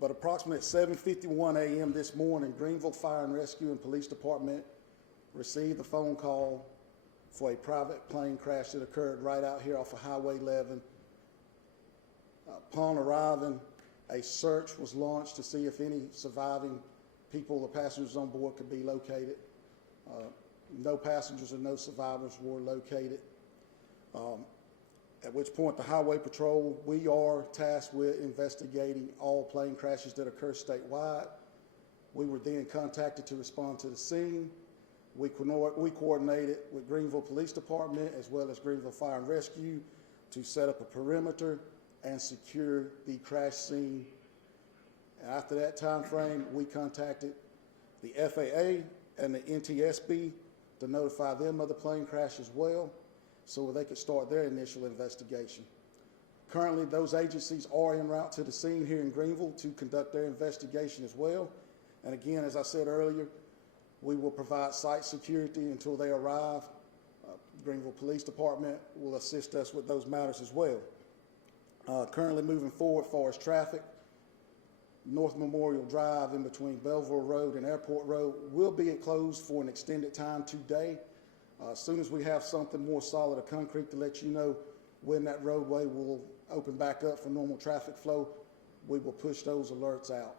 But approximately at 7:51 a.m. this morning, Greenville Fire and Rescue and Police Department received a phone call for a private plane crash that occurred right out here off of Highway 11. Upon arriving, a search was launched to see if any surviving people or passengers on board could be located. No passengers or no survivors were located. At which point the Highway Patrol, we are tasked with investigating all plane crashes that occur statewide. We were then contacted to respond to the scene. We coordinated with Greenville Police Department as well as Greenville Fire and Rescue to set up a perimeter and secure the crash scene. After that time frame, we contacted the FAA and the NTSB to notify them of the plane crash as well, so they could start their initial investigation. Currently, those agencies are en route to the scene here in Greenville to conduct their investigation as well. And again, as I said earlier, we will provide site security until they arrive. Greenville Police Department will assist us with those matters as well. Currently moving forward as far as traffic, North Memorial Drive in between Belleville Road and Airport Road will be closed for an extended time today. As soon as we have something more solid or concrete to let you know when that roadway will open back up for normal traffic flow, we will push those alerts out.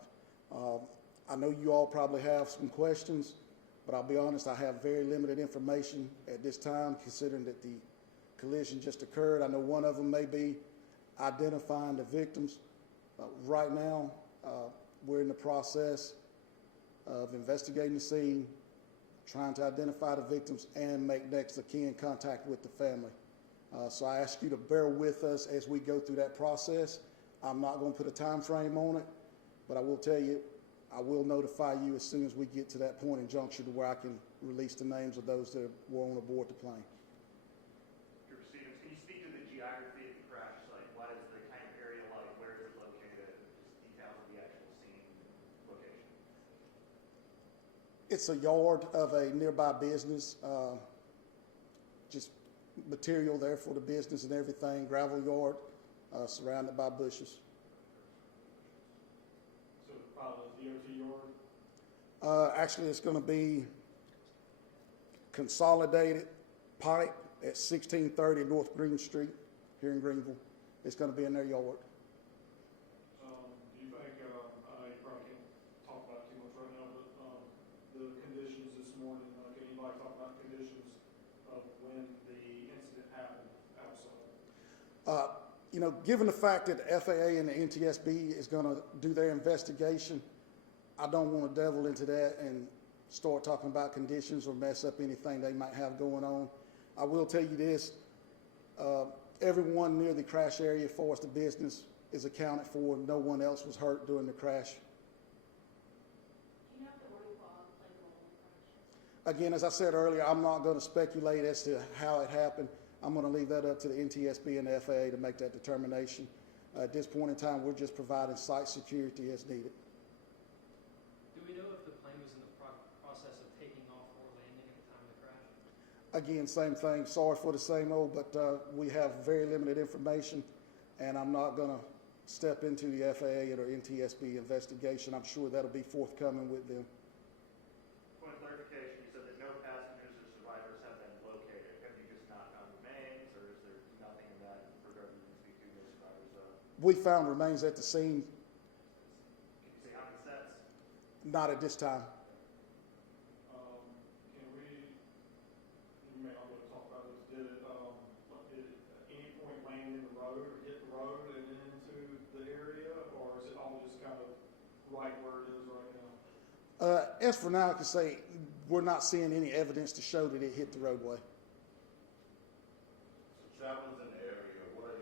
I know you all probably have some questions, but I'll be honest, I have very limited information at this time considering that the collision just occurred. I know one of them may be identifying the victims. Right now, we're in the process of investigating the scene, trying to identify the victims and make next of kin contact with the family. So I ask you to bear with us as we go through that process. I'm not going to put a time frame on it, but I will tell you, I will notify you as soon as we get to that point in juncture to where I can release the names of those that were on aboard the plane. Can you speak to the geography of the crash site? What is the kind of area like? Where is it located? Just details of the actual scene location. It's a yard of a nearby business, just material there for the business and everything, gravel yard, surrounded by bushes. So probably DOT yard? Actually, it's going to be Consolidated Pipe at 1630 North Green Street here in Greenville. It's going to be in their yard. Do you think, I know you probably can't talk about it too much right now, but the conditions this morning, can anybody talk about conditions of when the incident happened outside? You know, given the fact that the FAA and the NTSB is going to do their investigation, I don't want to delve into that and start talking about conditions or mess up anything they might have going on. I will tell you this, everyone near the crash area as far as the business is accounted for. No one else was hurt during the crash. Do you know if the order fog played a role in the crash? Again, as I said earlier, I'm not going to speculate as to how it happened. I'm going to leave that up to the NTSB and the FAA to make that determination. At this point in time, we're just providing site security as needed. Do we know if the plane was in the process of taking off or landing at the time of the crash? Again, same thing. Sorry for the same old, but we have very limited information, and I'm not going to step into the FAA or NTSB investigation. I'm sure that'll be forthcoming with them. Point of clarification, you said that no passengers or survivors have been located. Have you just not found remains, or is there nothing in that regard you can speak to those survivors? We found remains at the scene. Can you say how many sets? Not at this time. Can we, you may not be able to talk about this, did it at any point land in the road or hit the road and then into the area, or is it all just kind of right where it is right now? As for now, I can say we're not seeing any evidence to show that it hit the roadway. So travelers in the area, what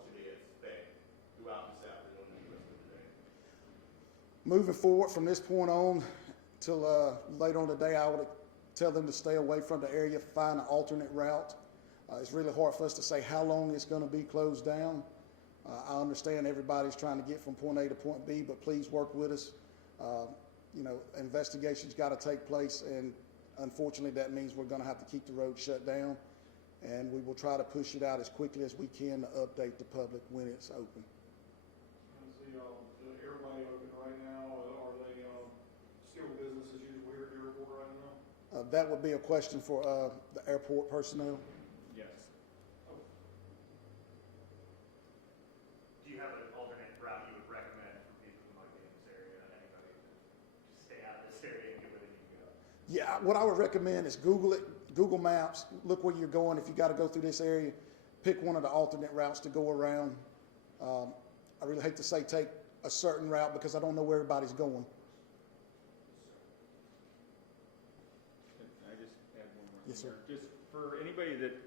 should they expect throughout this afternoon and the rest of the day? Moving forward from this point on till later on today, I would tell them to stay away from the area, find an alternate route. It's really hard for us to say how long it's going to be closed down. I understand everybody's trying to get from point A to point B, but please work with us. You know, investigation's got to take place, and unfortunately that means we're going to have to keep the road shut down, and we will try to push it out as quickly as we can to update the public when it's open. And the That would be a question for the airport personnel. Yes. Do you have an alternate route you would recommend for people who might be in this area? Anybody to stay out of this area and get where they need to go? Yeah, what I would recommend is Google it, Google Maps, look where you're going. If you got to go through this area, pick one of the alternate routes to go around. I really hate to say take a certain route because I don't know where everybody's going. Can I just add one more Yes, thing sir. there? Just for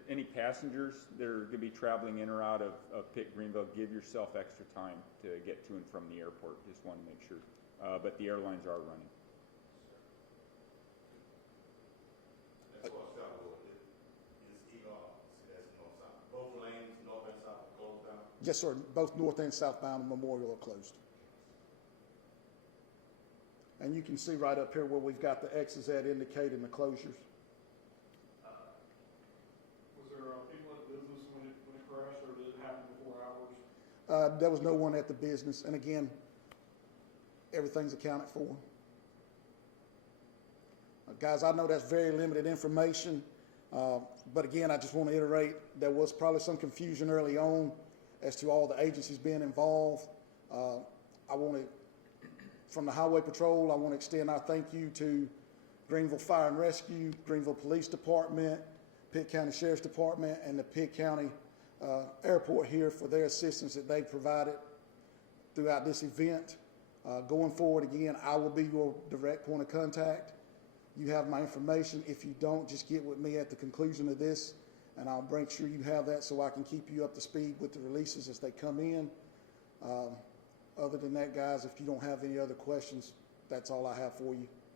any passengers that are going to be traveling in or out of Pitt, Greenville, give yourself extra time to get to and from the airport. Just want to make sure. But the airlines are running. As far as travel, is either, that's north-south, both lanes, north and south, closed down? Yes, sir. Both north and southbound Memorial are closed. And you can see right up here where we've got the X's at indicating the closures. Was there people at business when it crashed, or did it happen before hours? There was no one at the business. And again, everything's accounted for. Guys, I know that's very limited information. But again, I just want to iterate, there was probably some confusion early on as to all the agencies being involved. From the Highway Patrol, I want to extend our thank you to Greenville Fire and Rescue, Greenville Police Department, Pitt County Sheriff's Department, and the Pitt County Airport here for their assistance that they provided throughout this event. Going forward, again, I will be your direct point of contact. You have my information. If you don't, just get with me at the conclusion of this, and I'll make sure you have that so I can keep you up to speed with the releases as they come in. Other than that, guys, if you don't have any other questions, that's all I have for you.